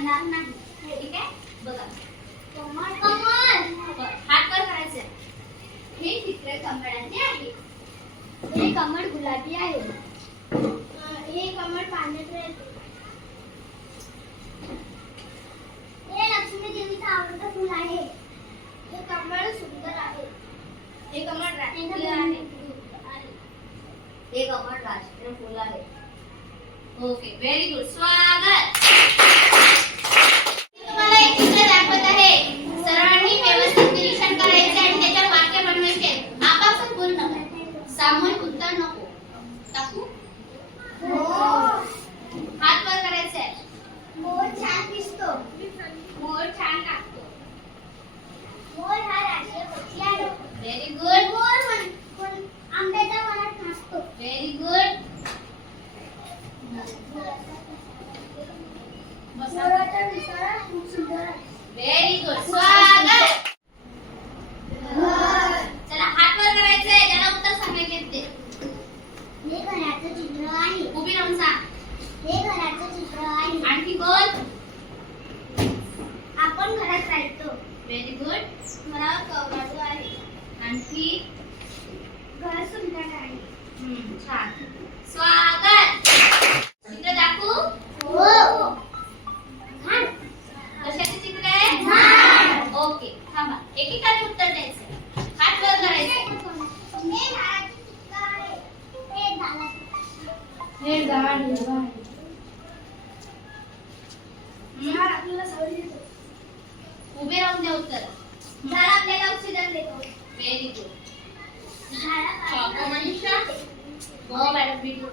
चालणार नाही. ठीक आहे? बघा. कमळ कमळ. हात वर करायचं हे चित्र कमळाचे आहे. हे कमळ गुलाबी आहे. हे कमळ हे लक्ष्मी देवीचं आवडतं फुल आहे. हे कमळ सुंदर आहे. हे कमळ राष्ट्रीय आहे. हे कमळ राष्ट्रीय फुल आहे. ओके व्हेरी गुड स्वागत. सामूहिक उत्तर नको. टाकू हात वर करायचे मोर छान दिसतो. मोर छान टाकतो मोर हा राष्ट्रीय पक्षी आहे व्हेरी गुड मोर मन- आंब्याच्या वनात नसतो व्हेरी गुड मोराचा विचार खूप सुंदर आहे. व्हेरी गुड व्हेरी गुड मला कवराजू आहे. आणखी घर सुंदर आहे. हम्म, छान. स्वागत. चित्र दाखवू? हो. झाड कशाचे चित्र आहे. ओके थांबा. एकेकाने उत्तर द्यायचं हात वर करायचे. हे हे हे झाड हिरवं आहे. झाड आपल्याला सवय देतो उभे राहून द्या उत्तर. झाड आपल्याला ऑक्सिजन देतो. व्हेरी गुड झाड चॉको मनीषा? हो मॅडम व्हिडिओ